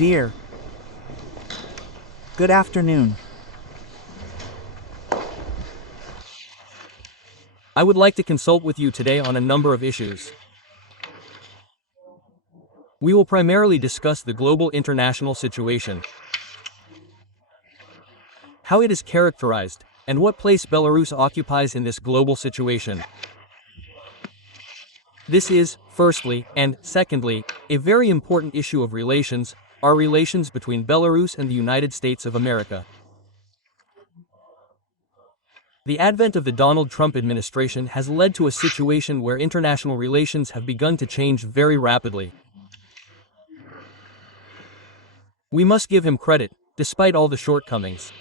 Dear. Good afternoon. I would like to consult with you today on a number of issues. We will primarily discuss the global international situation, how it is characterized, and what place Belarus occupies in this global situation. This is, firstly, and secondly, a very important issue of relations, our relations between Belarus and the United States of America. The advent of the Donald Trump administration has led to a situation where international relations have begun to change very rapidly. We must give him credit, despite all the shortcomings.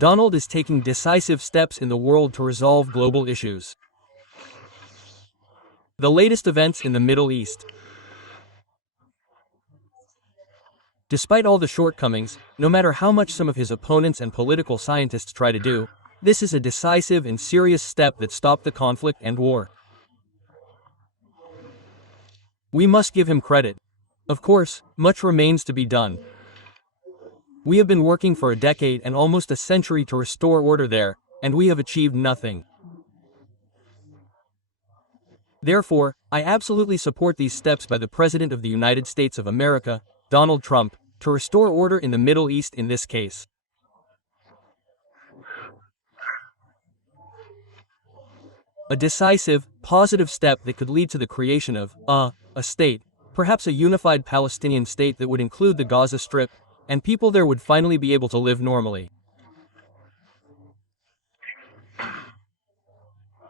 Donald is taking decisive steps in the world to resolve global issues. The latest events in the Middle East. Despite all the shortcomings, no matter how much some of his opponents and political scientists try to do, this is a decisive and serious step that stopped the conflict and war. We must give him credit. Of course, much remains to be done. We have been working for a decade and almost a century to restore order there, and we have achieved nothing. Therefore, I absolutely support these steps by the President of the United States of America, Donald Trump, to restore order in the Middle East in this case. A decisive, positive step that could lead to the creation of a state, perhaps a unified Palestinian state that would include the Gaza Strip, and people there would finally be able to live normally.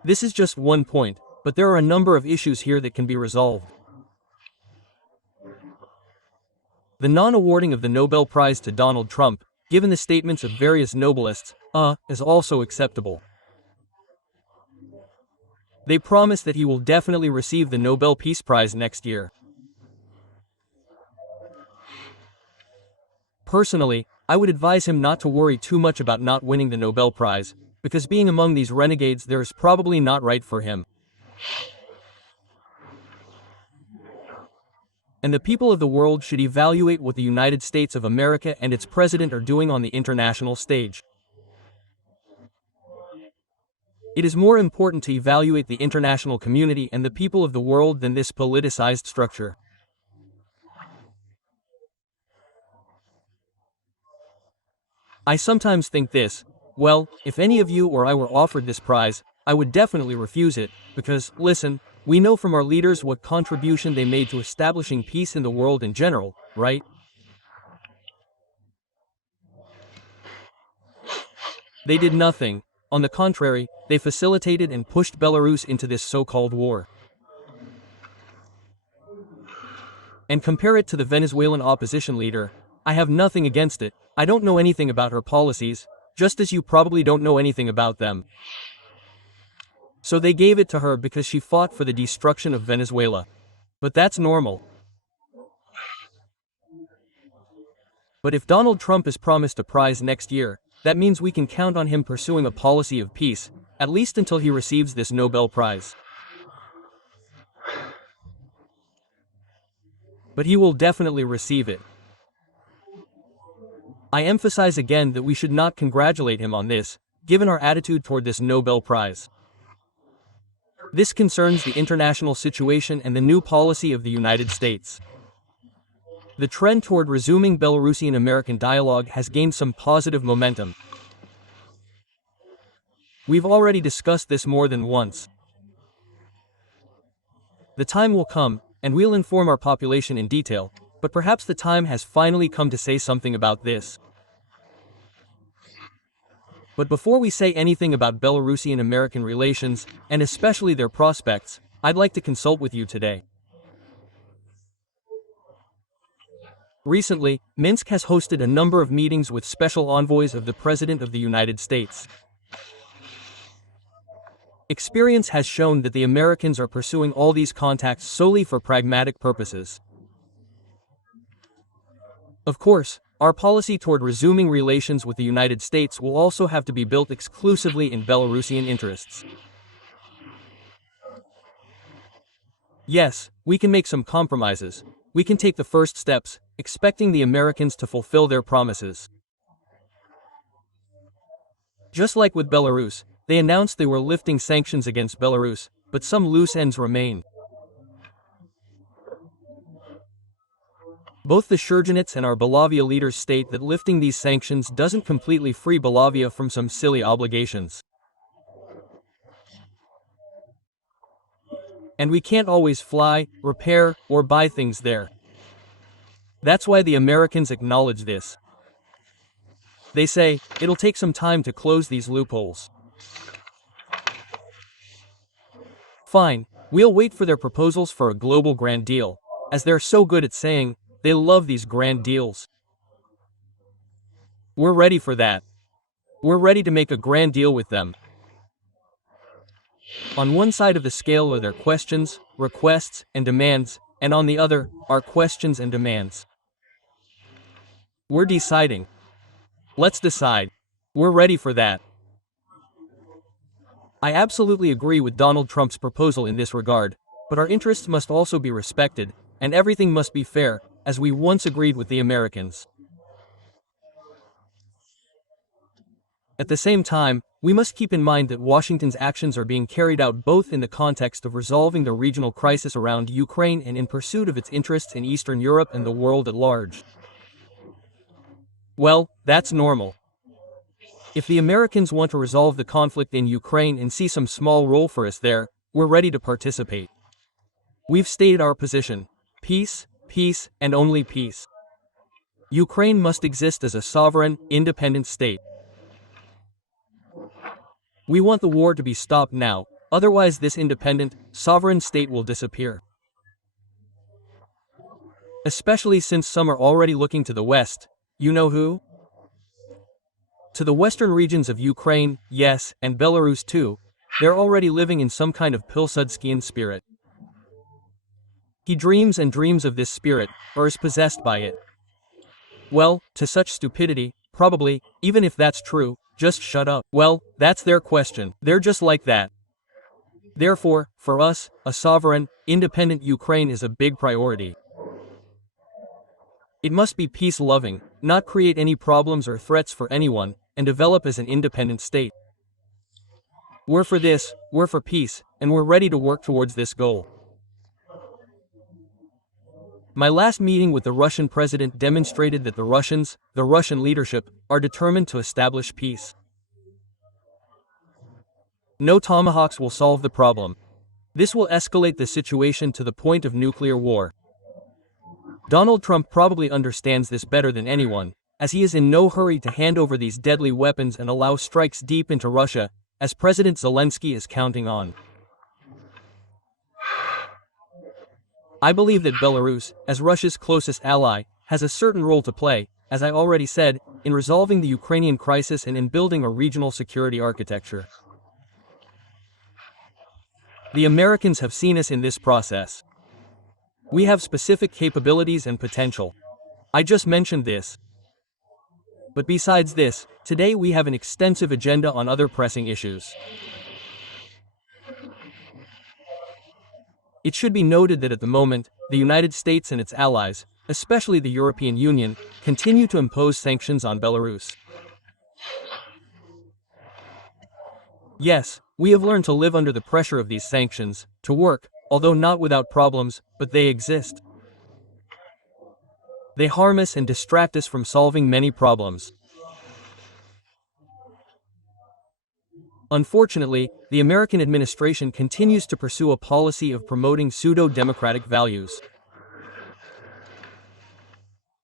This is just one point, but there are a number of issues here that can be resolved. The non-awarding of the Nobel Prize to Donald Trump, given the statements of various Nobelists, is also acceptable. They promise that he will definitely receive the Nobel Peace Prize next year. Personally, I would advise him not to worry too much about not winning the Nobel Prize, because being among these renegades there is probably not right for him. And the people of the world should evaluate what the United States of America and its president are doing on the international stage. It is more important to evaluate the international community and the people of the world than this politicized structure. I sometimes think this, well, if any of you or I were offered this prize, I would definitely refuse it, because, listen, we know from our leaders what contribution they made to establishing peace in the world in general, right? They did nothing. On the contrary, they facilitated and pushed Belarus into this so-called war. And compare it to the Venezuelan opposition leader. I have nothing against it. I don't know anything about her policies, just as you probably don't know anything about them. So they gave it to her because she fought for the destruction of Venezuela. But that's normal. But if Donald Trump is promised a prize next year, that means we can count on him pursuing a policy of peace, at least until he receives this Nobel Prize. But he will definitely receive it. I emphasize again that we should not congratulate him on this, given our attitude toward this Nobel Prize. This concerns the international situation and the new policy of the United States. The trend toward resuming Belarusian-American dialogue has gained some positive momentum. We've already discussed this more than once. The time will come, and we'll inform our population in detail, but perhaps the time has finally come to say something about this. But before we say anything about Belarusian-American relations, and especially their prospects, I'd like to consult with you today. Recently, Minsk has hosted a number of meetings with special envoys of the President of the United States. Experience has shown that the Americans are pursuing all these contacts solely for pragmatic purposes. Of course, our policy toward resuming relations with the United States will also have to be built exclusively in Belarusian interests. Yes, we can make some compromises. we can take the first steps, expecting the Americans to fulfill their promises. Just like with Belarus, they announced they were lifting sanctions against Belarus, but some loose ends remain. Both the Shurjanets and our Belavia leaders state that lifting these sanctions doesn't completely free Belavia from some silly obligations. And we can't always fly, repair, or buy things there. That's why the Americans acknowledge this. They say, it'll take some time to close these loopholes. Fine, we'll wait for their proposals for a global grand deal, as they're so good at saying, they love these grand deals. We're ready for that. We're ready to make a grand deal with them. On one side of the scale are their questions, requests, and demands, and on the other, our questions and demands. We're deciding. Let's decide. We're ready for that. I absolutely agree with Donald Trump's proposal in this regard, but our interests must also be respected, and everything must be fair, as we once agreed with the Americans. At the same time, we must keep in mind that Washington's actions are being carried out both in the context of resolving the regional crisis around Ukraine and in pursuit of its interests in Eastern Europe and the world at large. Well, that's normal. If the Americans want to resolve the conflict in Ukraine and see some small role for us there, we're ready to participate. We've stated our position. Peace, peace, and only peace. Ukraine must exist as a sovereign, independent state. We want the war to be stopped now, otherwise this independent, sovereign state will disappear. Especially since some are already looking to the west. You know who? To the western regions of Ukraine, yes, and Belarus too. They're already living in some kind of Pilsudskian spirit. He dreams and dreams of this spirit, or is possessed by it. Well, to such stupidity, probably, even if that's true, just shut up. Well, that's their question. They're just like that. Therefore, for us, a sovereign, independent Ukraine is a big priority. It must be peace-loving, not create any problems or threats for anyone, and develop as an independent state. We're for this, we're for peace, and we're ready to work towards this goal. My last meeting with the Russian president demonstrated that the Russians, the Russian leadership, are determined to establish peace. No Tomahawks will solve the problem. This will escalate the situation to the point of nuclear war. Donald Trump probably understands this better than anyone, as he is in no hurry to hand over these deadly weapons and allow strikes deep into Russia, as President Zelensky is counting on. I believe that Belarus, as Russia's closest ally, has a certain role to play, as I already said, in resolving the Ukrainian crisis and in building a regional security architecture. The Americans have seen us in this process. We have specific capabilities and potential. I just mentioned this. But besides this, today we have an extensive agenda on other pressing issues. It should be noted that at the moment, the United States and its allies, especially the European Union, continue to impose sanctions on Belarus. Yes, we have learned to live under the pressure of these sanctions, to work, although not without problems, but they exist. They harm us and distract us from solving many problems. Unfortunately, the American administration continues to pursue a policy of promoting pseudo-democratic values.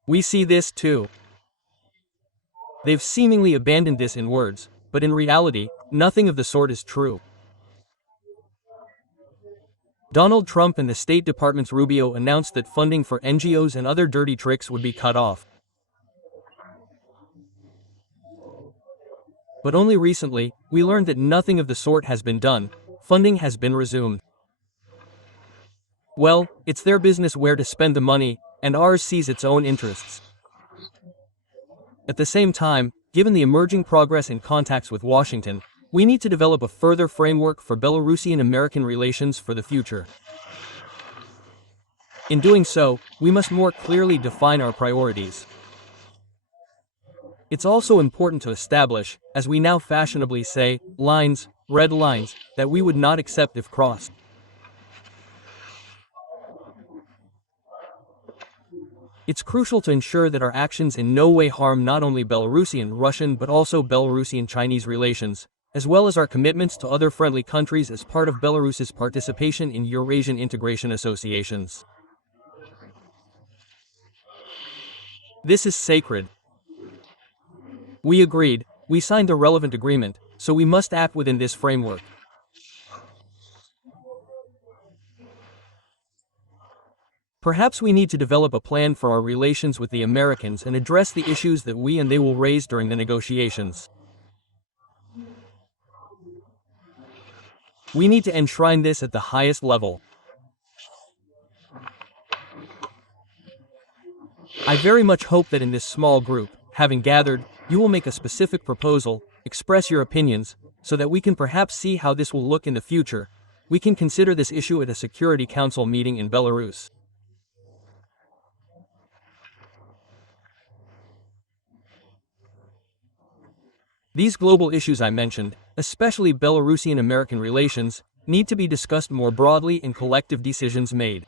We see this too. They've seemingly abandoned this in words, but in reality, nothing of the sort is true. Donald Trump and the State Department's Rubio announced that funding for NGOs and other dirty tricks would be cut off. But only recently, we learned that nothing of the sort has been done. Funding has been resumed. Well, it's their business where to spend the money, and ours sees its own interests. At the same time, given the emerging progress in contacts with Washington, we need to develop a further framework for Belarusian-American relations for the future. In doing so, we must more clearly define our priorities. It's also important to establish, as we now fashionably say, lines, red lines, that we would not accept if crossed. It's crucial to ensure that our actions in no way harm not only Belarusian-Russian but also Belarusian-Chinese relations, as well as our commitments to other friendly countries as part of Belarus's participation in Eurasian integration associations. This is sacred. We agreed, we signed the relevant agreement, so we must act within this framework. Perhaps we need to develop a plan for our relations with the Americans and address the issues that we and they will raise during the negotiations. We need to enshrine this at the highest level. I very much hope that in this small group, having gathered, you will make a specific proposal, express your opinions, so that we can perhaps see how this will look in the future. We can consider this issue at a Security Council meeting in Belarus. These global issues I mentioned, especially Belarusian-American relations, need to be discussed more broadly and collective decisions made.